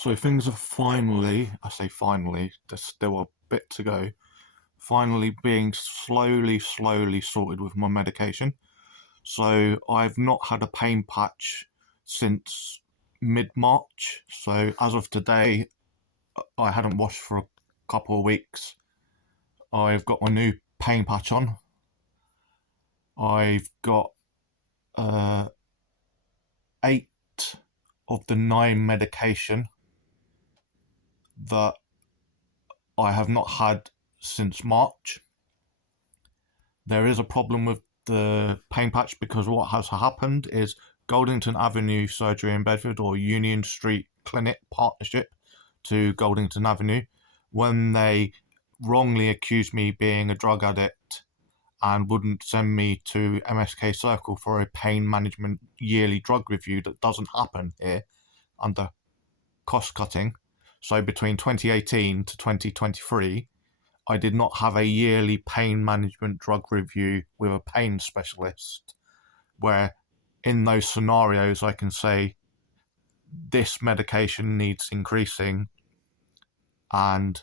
So things are finally, I say finally, there's still a bit to go, finally being slowly sorted with my medication. So I've not had a pain patch since mid-March. So as of today, I hadn't washed for a couple of weeks. I've got my new pain patch on. I've got 8 of the 9 medication that I have not had since March. There is a problem with the pain patch because what has happened is Goldington Avenue Surgery in Bedford, or Union Street Clinic partnership to Goldington Avenue, when they wrongly accused me being a drug addict and wouldn't send me to MSK Circle for a pain management yearly drug review that doesn't happen here under cost cutting. So between 2018 to 2023, I did not have a yearly pain management drug review with a pain specialist, where in those scenarios I can say this medication needs increasing, and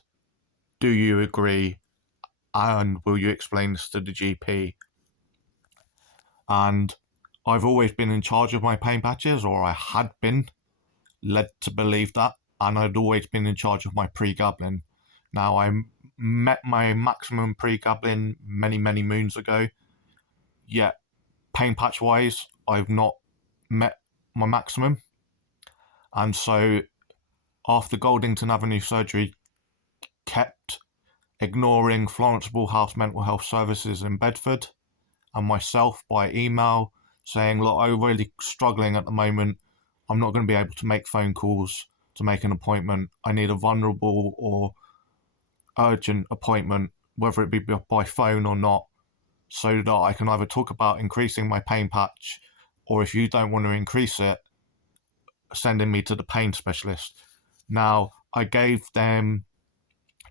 do you agree, and will you explain this to the GP? And I've always been in charge of my pain patches, or I had been led to believe that, and I'd always been in charge of my pregabalin. Now, I met my maximum pregabalin many moons ago, yet pain patch wise I've not met my maximum. And so after Goldington Avenue surgery kept ignoring Florence Woolhouse Mental Health Services in Bedford and myself by email saying, look, I'm really struggling at the moment, I'm not going to be able to make phone calls to make an appointment, I need a vulnerable or urgent appointment, whether it be by phone or not, so that I can either talk about increasing my pain patch, or if you don't want to increase it, sending me to the pain specialist. Now, I gave them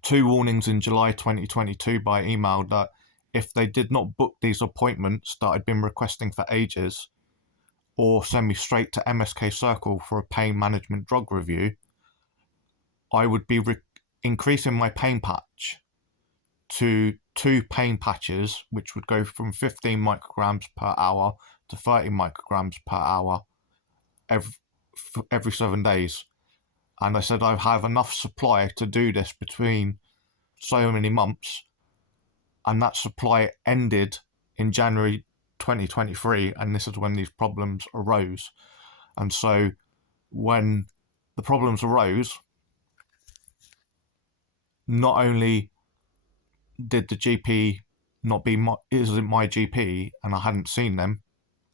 2 warnings in July 2022 by email that if they did not book these appointments that I'd been requesting for ages, or send me straight to MSK Circle for a pain management drug review, I would be increasing my pain patch to 2 pain patches, which would go from 15 micrograms per hour to 30 micrograms per hour every 7 days. And I said I have enough supply to do this between so many months, and that supply ended in January 2023, and this is when these problems arose. And so when the problems arose, not only did the GP not be isn't my GP, and I hadn't seen them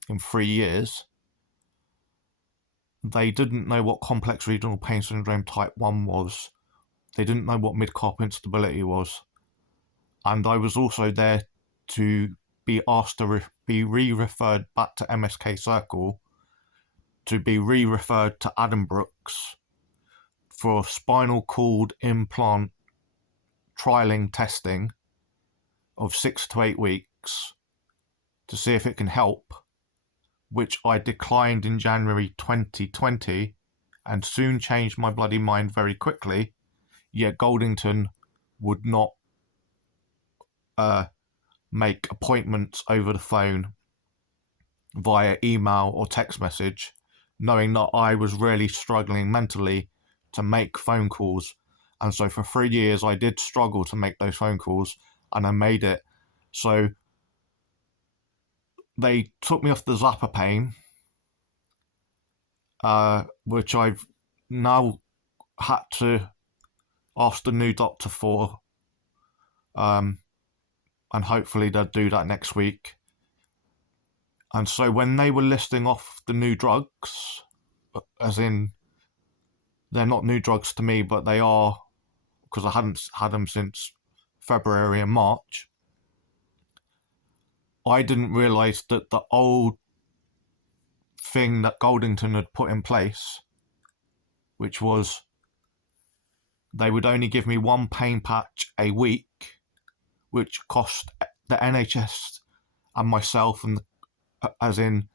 in 3 years, they didn't know what complex regional pain syndrome type 1 was. They didn't know what mid-carp instability was. And I was also there to be asked to be re-referred back to MSK Circle, to be re-referred to Addenbrooke's for spinal cord implant trialing testing of 6 to 8 weeks to see if it can help, which I declined in January 2020 and soon changed my bloody mind very quickly, yet Goldington would not make appointments over the phone, via email or text message, knowing that I was really struggling mentally to make phone calls. And so for 3 years I did struggle to make those phone calls, and I made it. So they took me off the Zappa pain, which I've now had to ask the new doctor for, and hopefully they'll do that next week. And so when they were listing off the new drugs, as in they're not new drugs to me, but they are, because I hadn't had them since February and March, I didn't realise that the old thing that Goldington had put in place, which was they would only give me 1 pain patch a week, which cost the NHS and myself, and as in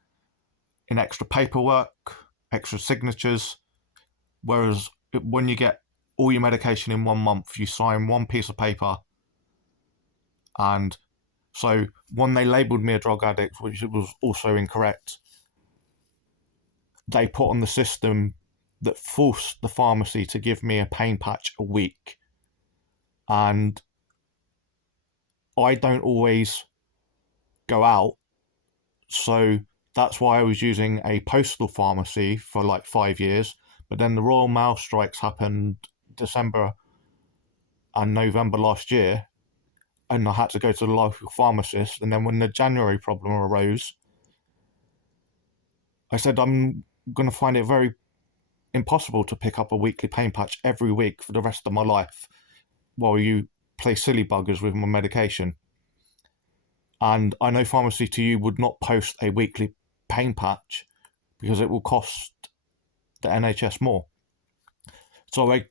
extra paperwork, extra signatures, whereas when you get all your medication in 1 month, you sign one piece of paper. And so when they labelled me a drug addict, which was also incorrect, they put on the system that forced the pharmacy to give me a pain patch a week. And I don't always go out, so that's why I was using a postal pharmacy for like 5 years. But then the Royal Mail strikes happened December and November last year, and I had to go to the local pharmacist. And then when the January problem arose, I said I'm going to find it very impossible to pick up a weekly pain patch every week for the rest of my life while you play silly buggers with my medication. And I know Pharmacy to You would not post a weekly pain patch because it will cost the NHS more. So I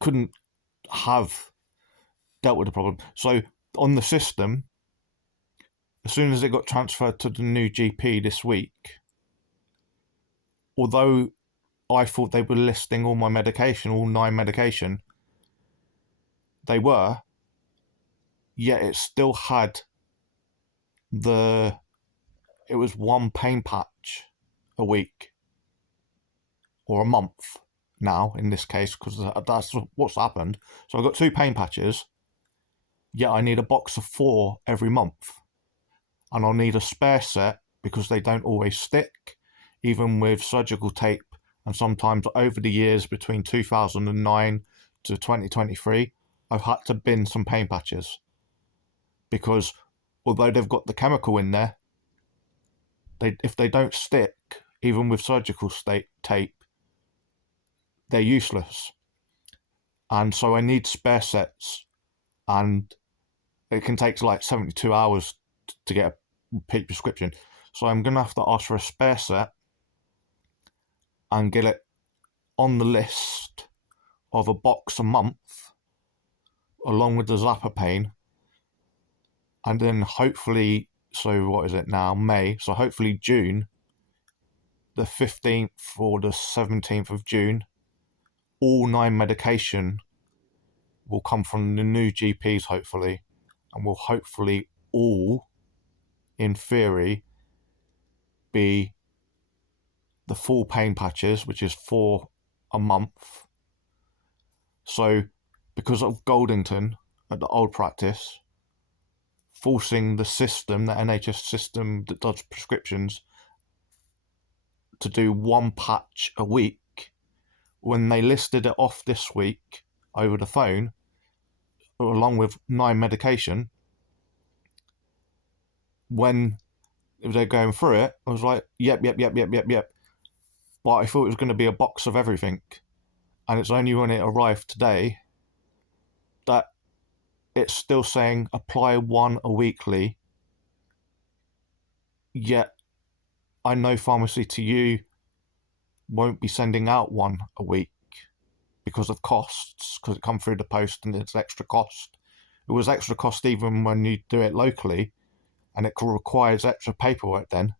couldn't have dealt with the problem. So on the system, as soon as it got transferred to the new GP this week, although I thought they were listing all my medication, all 9 medication, they were, yet it still had it was one pain patch a week or a month now in this case, because that's what's happened. So I got 2 pain patches, yet I need a box of 4 every month, and I'll need a spare set because they don't always stick, even with surgical tape. And sometimes over the years between 2009 to 2023, I've had to bin some pain patches because although they've got the chemical in there, if they don't stick, even with surgical tape, they're useless. And so I need spare sets, and it can take like 72 hours to get a repeat prescription. So I'm going to have to ask for a spare set and get it on the list of a box a month, along with the Zappa pain. And then hopefully, so what is it now? May. So hopefully June, the 15th or the 17th of June, all 9 medication will come from the new GPs, hopefully, and will hopefully all, in theory, be the full pain patches, which is 4 a month. So because of Goldington at the old practice, forcing the system, the NHS system that does prescriptions, to do 1 patch a week, when they listed it off this week over the phone, along with 9 medication, when they're going through it, I was like, yep. But I thought it was going to be a box of everything. And it's only when it arrived today that it's still saying apply 1 a weekly. Yet I know Pharmacy to You won't be sending out 1 a week because of costs, because it comes through the post and it's extra cost. It was extra cost even when you do it locally, and it requires extra paperwork then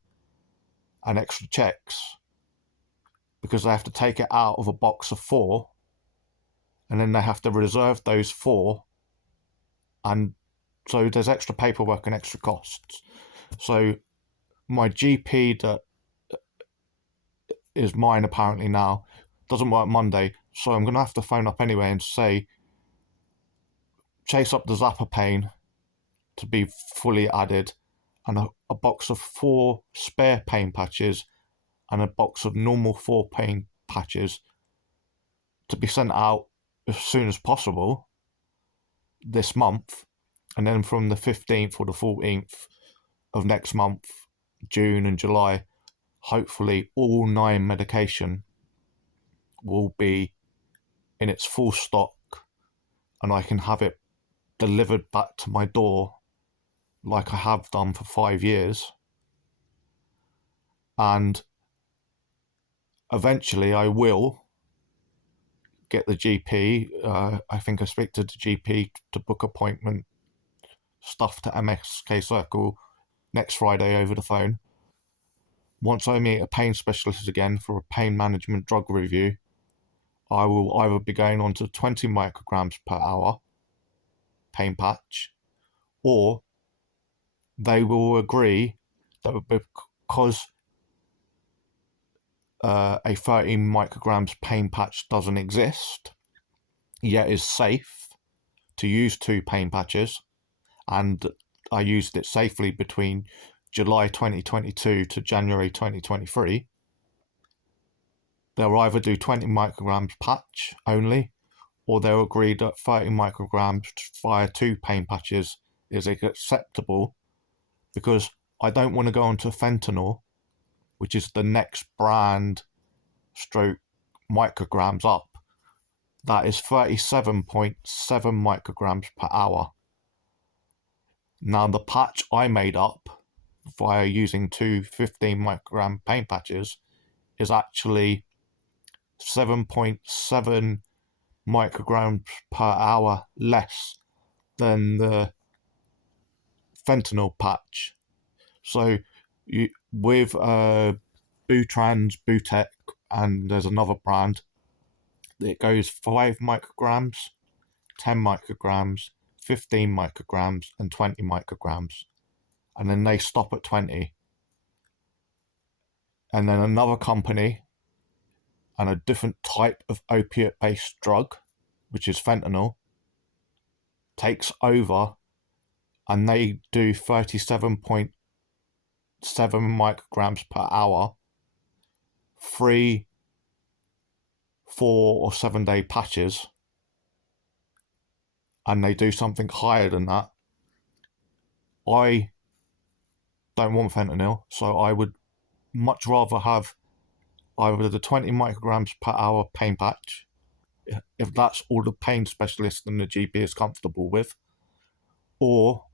and extra checks because they have to take it out of a box of 4 and then they have to reserve those 4, and so there's extra paperwork and extra costs. So my GP that is mine apparently now doesn't work Monday, so I'm going to have to phone up anyway and say chase up the Zappa pain to be fully added, and a box of 4 spare pain patches and a box of normal 4 pain patches to be sent out as soon as possible this month. And then from the 15th or the 14th of next month, June and July, hopefully all 9 medication will be in its full stock and I can have it delivered back to my door like I have done for 5 years. And eventually I will get the GP. I think I speak to the GP to book appointment stuff to MSK Circle next Friday over the phone. Once I meet a pain specialist again for a pain management drug review, I will either be going on to 20 micrograms per hour pain patch, or they will agree that because a 30 micrograms pain patch doesn't exist, yet is safe to use 2 pain patches, and I used it safely between July 2022 to January 2023, they'll either do 20 micrograms patch only, or they'll agree that 30 micrograms via 2 pain patches is acceptable, because I don't want to go on to fentanyl, which is the next brand stroke micrograms up. That is 37.7 micrograms per hour. Now, the patch I made up via using 2 15 microgram pain patches is actually 7.7 micrograms per hour less than the fentanyl patch. So with Butrans, Butec, and there's another brand, it goes 5 micrograms, 10 micrograms, 15 micrograms, and 20 micrograms. And then they stop at 20. And then another company and a different type of opiate-based drug, which is fentanyl, takes over, and they do 37.7 micrograms per hour, 3, 4, or 7 day patches, and they do something higher than that. I don't want fentanyl, so I would much rather have either the 20 micrograms per hour pain patch, if that's all the pain specialist and the GP is comfortable with, or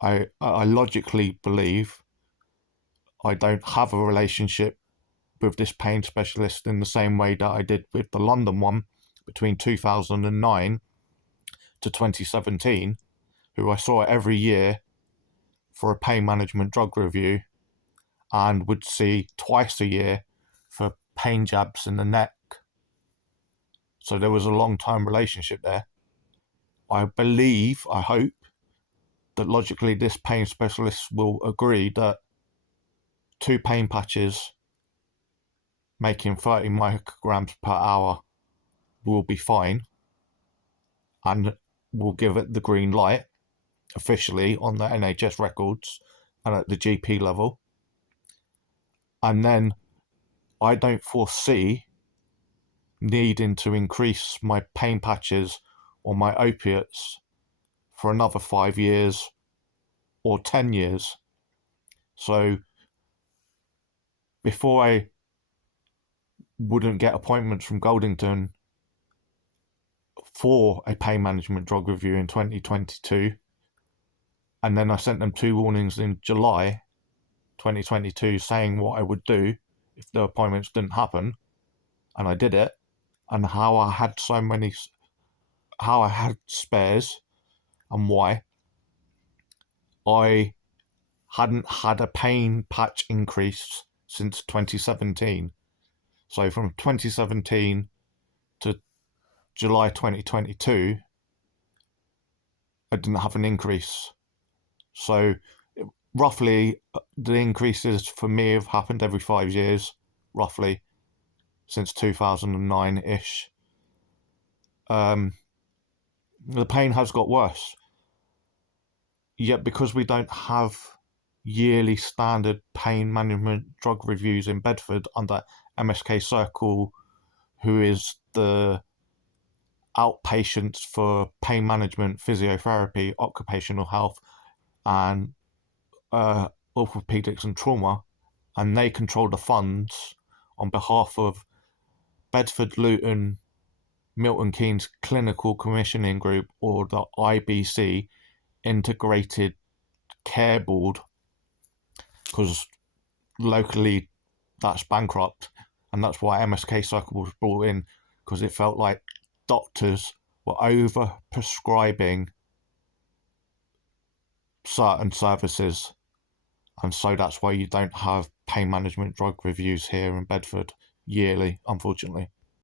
I logically believe I don't have a relationship with this pain specialist in the same way that I did with the London one between 2009 to 2017, who I saw every year for a pain management drug review and would see twice a year for pain jabs in the neck. So there was a long-time relationship there. I believe, I hope, that logically this pain specialist will agree that 2 pain patches making 30 micrograms per hour will be fine, and will give it the green light officially on the NHS records and at the GP level. And then I don't foresee needing to increase my pain patches or my opiates for another 5 years or 10 years. So before I wouldn't get appointments from Goldington for a pain management drug review in 2022, and then I sent them 2 warnings in July 2022 saying what I would do if the appointments didn't happen, and I did it, and how I had spares, and why. I hadn't had a pain patch increase since 2017. So from 2017 to July 2022, I didn't have an increase. So roughly the increases for me have happened every 5 years, roughly, since 2009-ish. The pain has got worse. Yet because we don't have yearly standard pain management drug reviews in Bedford under MSK Circle, who is the outpatients for pain management, physiotherapy, occupational health, and orthopedics and trauma, and they control the funds on behalf of Bedford, Luton, Milton Keynes Clinical Commissioning Group, or the IBC, Integrated Care Board, because locally that's bankrupt, and that's why MSK Circle was brought in, because it felt like doctors were over prescribing certain services, and so that's why you don't have pain management drug reviews here in Bedford yearly, unfortunately.